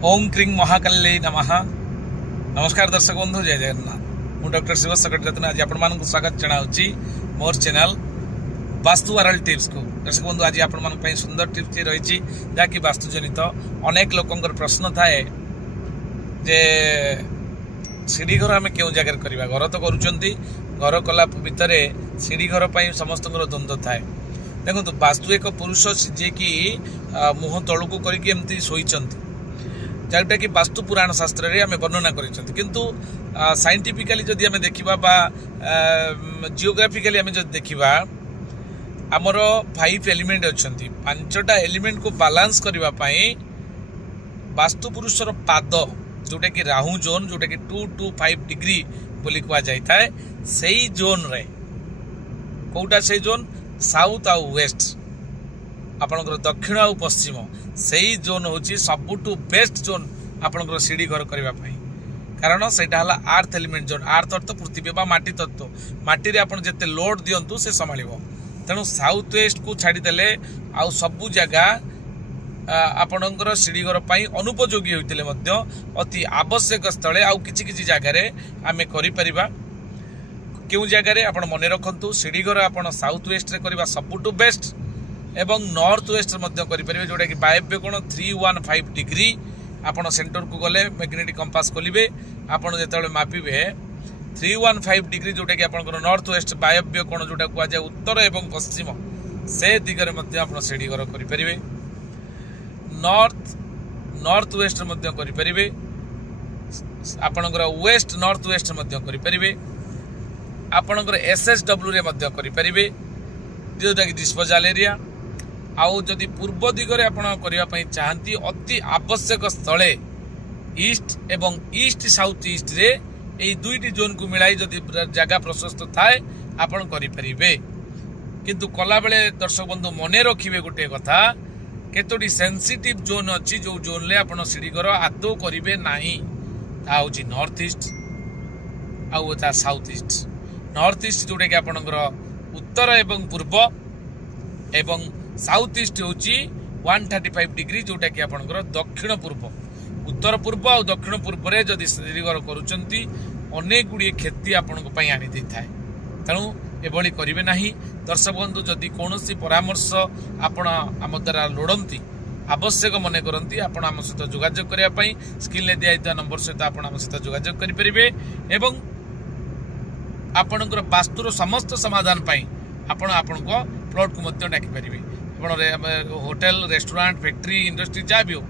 ओम क्रीं महाकाल्यै नमः। नमस्कार दर्शक बंधु, जय जगन्नाथ। मु डॉक्टर शिव सकटरत्न आज आपण मानक स्वागत जनाउची मोर चैनल वास्तु वारल टिप्स को। दर्शक बंधु आज आपण मानक पई सुंदर टिप्स रही जहाँकि वास्तु जनित अनेक लोकंकर प्रश्न थाए जे सीढ़ी घर आम क्यों जगह करवा। घर तो करुँच, घर कला भितर सीढ़ी घर पर समस्त द्वंद्व थाए। देखो वास्तु एक पुरुष जी कि मुह तलू करके शोचती, जोटा कि वास्तु पुराण शास्त्र रे आम वर्णना किंतु साइंटिफिकली जदि आम देखा जियोग्राफिकली आम जब देखा आमर 5 एलिमेंट अच्छा, 5टा एलिमेंट को बालांस करने वास्तु पुरुषर पाद जोटा कि राहु जोन, जोटा कि 2 to 5 डिग्री बोली कह जाए से जोन रे कौटा से जोन साउथ आउ वेस्ट आपणकर दक्षिण आउ पश्चिम से जोन हूँ सबुठू बेस्ट जोन आपणकर सीढ़ी घर करने। कारण से आर्थ एलिमेंट जोन। आर्थ अर्थ पृथ्वी बा माटी तत्व। माटी आप जिते लोड दिंतु से संभाल। तेणु साउथ वेस्ट को छाड़देले आउ सबू जगह आपणकर सीढ़ी घर पर अनुपयोगी होते अति आवश्यक स्थले आउ किछि जगार आम कर क्यों जगार आप मन रखु सीढ़ी घर आप साउथ वेस्ट करवा सबुठू बेस्ट एवं नॉर्थ वेस्ट करें जोटा कि वायव्य कोण 315 डिग्री आपण सेंटर को गले मैग्नेटिक कंपास खोलिए आपड़ जो मापिबे 315 डिग्री जोटा कि आप नॉर्थ वेस्ट वायव्य कोण जोटा कहुए उत्तर एवं पश्चिम से दिगरे आप सीढ़ी घर करें। नॉर्थ वेस्ट करें, आपणकर वेस्ट नॉर्थ वेस्ट करें, आपणकर SSW रे करें जोटा कि डिस्पोजाल एरिया। आउ जदि पूर्व दिगरे आपण करने चाहती अति आवश्यक स्थले ईस्ट एवं ईस्ट साउथ ईस्ट रे यही दुईटी जोन को मिलाई जदि जगह प्रशस्त थाए आपण करें। किंतु कला बेले दर्शक बंधु मन रखिए गोटे कथा केतोटी सेंसिटिव जोन अच्छी जो जोन ले आपण सीढ़ी घर आदौ करेंगे ना हूँ नॉर्थ ईस्ट आउ साउथ ईस्ट। नॉर्थ ईस्ट जोटा कि आपणकर उत्तर एवं पूर्व एवं साउथ ईस्ट हूँ 135 डिग्री जोटा कि आपणकर दक्षिण पूर्व। उत्तर पूर्व और दक्षिण पूर्व में जदि सीढ़ी घर करुँच अनेक गुड़िए क्षति आपण आनी थाए। तेणु एभली करेंगे ना। दर्शक बंधु जदि कौन परामर्श आपण आम द्वारा लोड़ती आवश्यक मन करती आपण आम सहित जोगाजोग करने स्क्रीन दिया नंबर सहित आप सहित जोगाजोग करेंगे एवं आपणकर वास्तुर समस्त समाधान पाई आपण को प्लॉट को डाकिपारे। होटेल रेस्टोरेंट फैक्ट्री इंडस्ट्री जहाँ भी हो